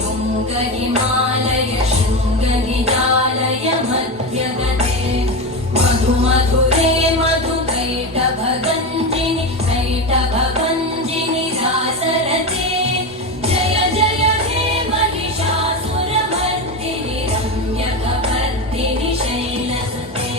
तुङ्ग हिमालय शृङ्ग निजालय मध्यगते मधु मधुरे मधुकैटभगञ्जिनि कैटभगञ्जिनि रासरते जय जय हे महिषासुरमर्दिनि रम्यकपर्दिनि शैलसुते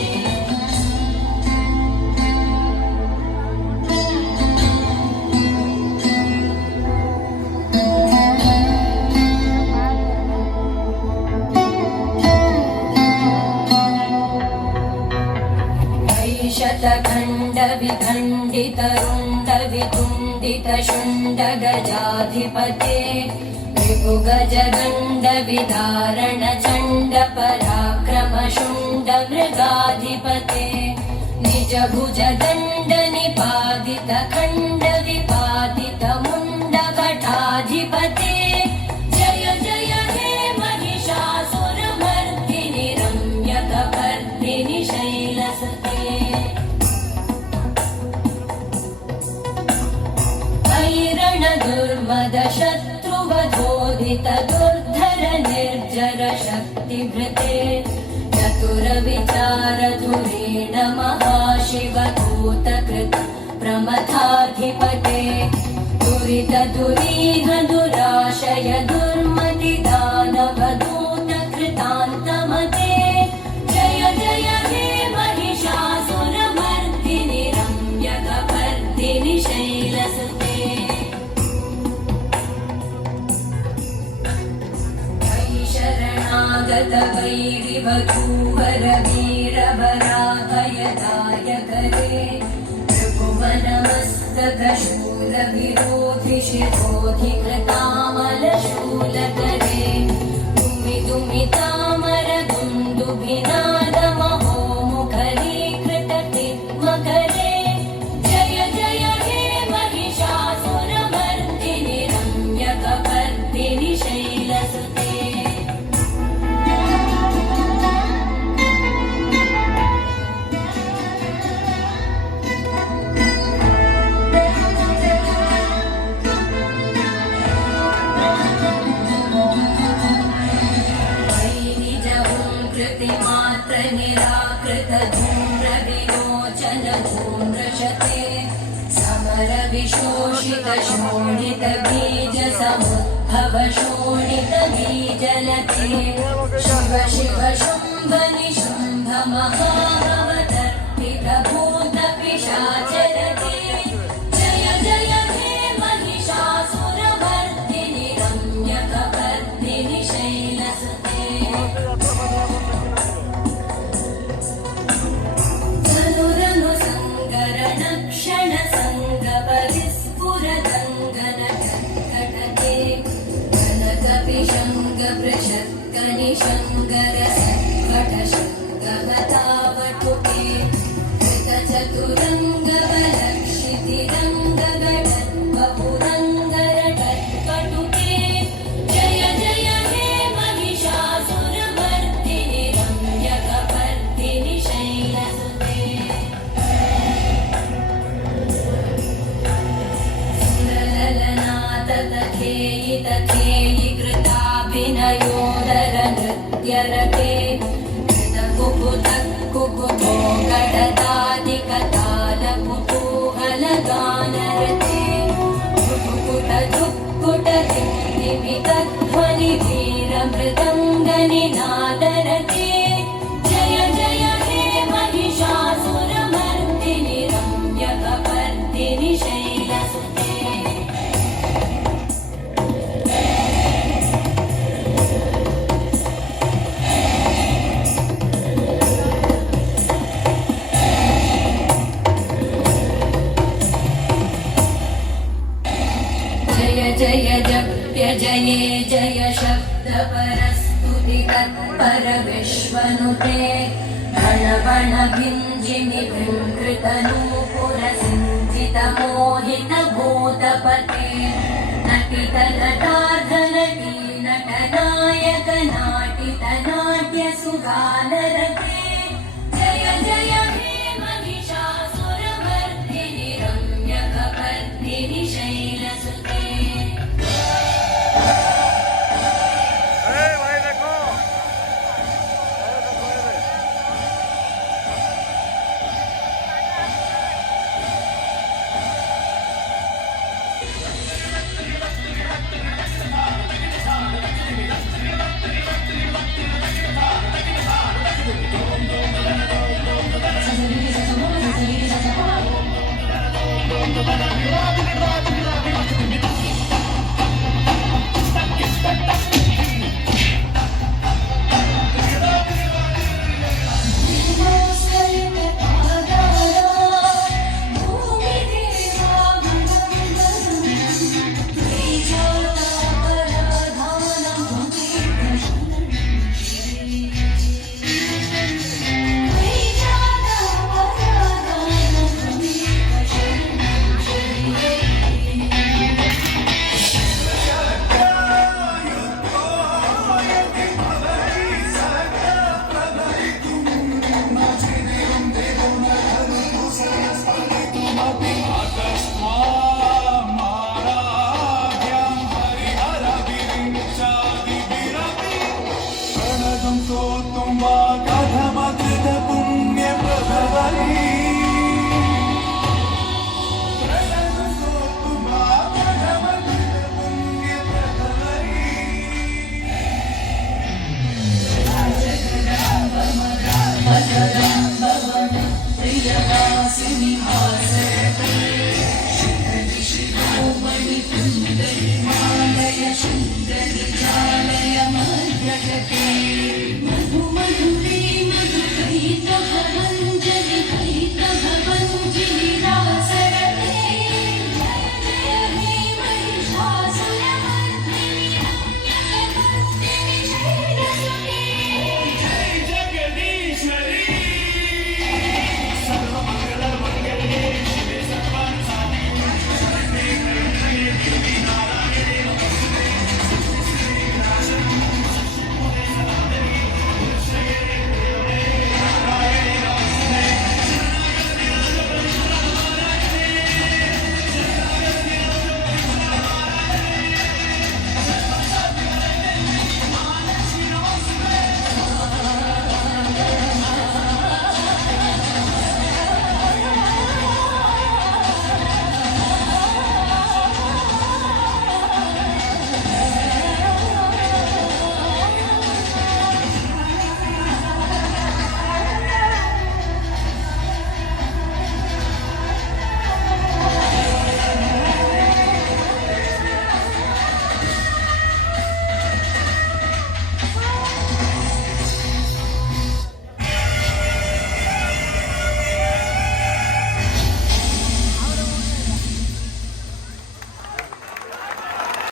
शतखण्ड विखण्डित रुण्ड वितुण्डित शुण्ड गजाधिपते रिपुगज गण्ड विदारण चण्ड पराक्रम शुण्ड मृगाधिपते निज भुज दण्ड निपादित खण्ड विपादित मुण्ड भटाधिपते जय जय हे महिषासुरमर्दिनि रम्यकपर्दिनि शैलसुते दुर्मद शत्रुवधोदित दुर्धर निर्जर शक्तिभृते चतुर विचार धुरेण महाशिवभूतकृत प्रमथाधिपते दुरित दुरीह दुराशय दुर्मति दानव दूत कृतान्तमते जय जय हे महिषासुरमर्दिनि रम्यकपर्दिनि शैलसुते शरणागत वैरिवधूवर वीरवराभयदायक रे त्रिभुवनमस्तक शूल विरोधि शिरोधि कृतामल शूलकरे दुमि दुमि तामर दुन्दुभिनाद महोमुखरीकृत तिग्मकरे जय जय हे महिषासुरमर्दिनि रम्यकपर्दिनि शैलसुते मात्र निराकृत धूम्र विलोचन धूम्रशते समर विशोषित शोणित बीज समुद्भव शोणित बीजलते शिव शिव शुम्भ निशुम्भ महावतर्पित भूत पिशाचरते जय जय हे महिषासुरमर्दिनि रम्यकपर्दिनि शैलसुते क्षण संग परिस्फुरदङ्गन कर्कटके कनक विशङ्ग वृषत्क निशङ्गर सत्कट शङ्गवतावटुके कृत चतुरङ्ग बलक्षितिरङ्ग गडत् बहुरङ्गर कट्कटुके जय जय हे महिषासुरमर्दिनि रम्यकपर्दिनि शैलसुते तथेयि तथेयि कृताभिनयोदर नृत्यरते कृतकुकुत कुकुतो गडदादिकताल कुतूहलगानरते कुकुट धुक्कुट दिक्तिमितध्वनि वीरमृदङ्गनिनादरते जय जय हे महिषासुरमर्दिनि रम्यकपर्दिनि शैलसुते जय जप्य जये जय शब्द परस्तुति तत्पर विश्वनुते गण गण भिञ्जिनि भिङ्कृत नूपुर सिञ्चित मोहित भूतपते नटित नटार्धनटी नटनायक नाटित नाट्य सुगानरते